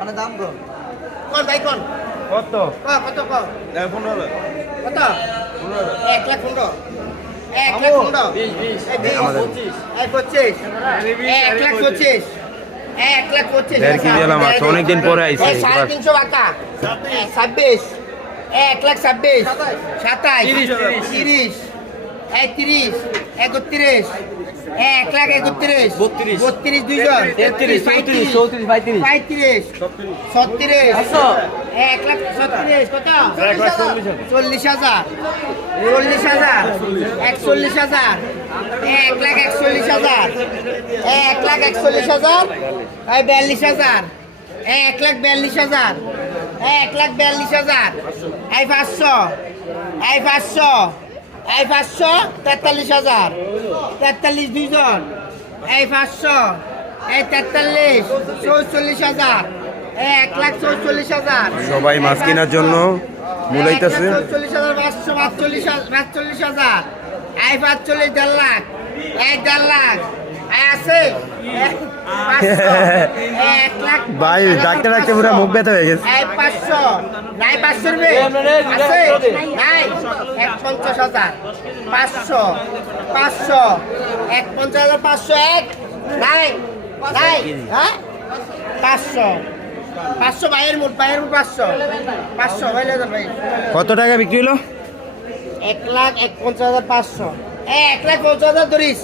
অনেক দাম গো। কোন ভাই কোন কত? কত 15,000 কত 15,000 1,15,000 1,15,000 25 1,25,000 1,25,000 দেড় কেজি এলাম আছে, অনেকদিন পরে আইছে। 350 টাকা 26 1,26,000 27 30 31 31 1,31,000 32 দুইজন 33 34 34 35 35 36 1,37,000 কত 40,000 40,000 41,000 1,41,000 1,41,000 এই 42,000 1,42,000 1,42,000 এই 500 এই 500 এই 500 43,000 43 দুইজন এই 500 এই 43 44,000 1,44,000 সবাই মাছ কেনার জন্য মূলাইতেছে। 45,000 এই 45 1.5 লাখ এই 1.5 লাখ আছে 1 লাখ ভাই ডাক্তার ডাক্তার পুরো মুখ ব্যথা হয়ে গেছে। এই 500 নাই 500 রে আছে নাই 50,000 500 50,000 500 এক নাই নাই হ্যাঁ 500 বাইরের মোট 500 ভাই না ভাই কত টাকা বিক্রি হলো? 1,51,500 1,50,000 ধরিস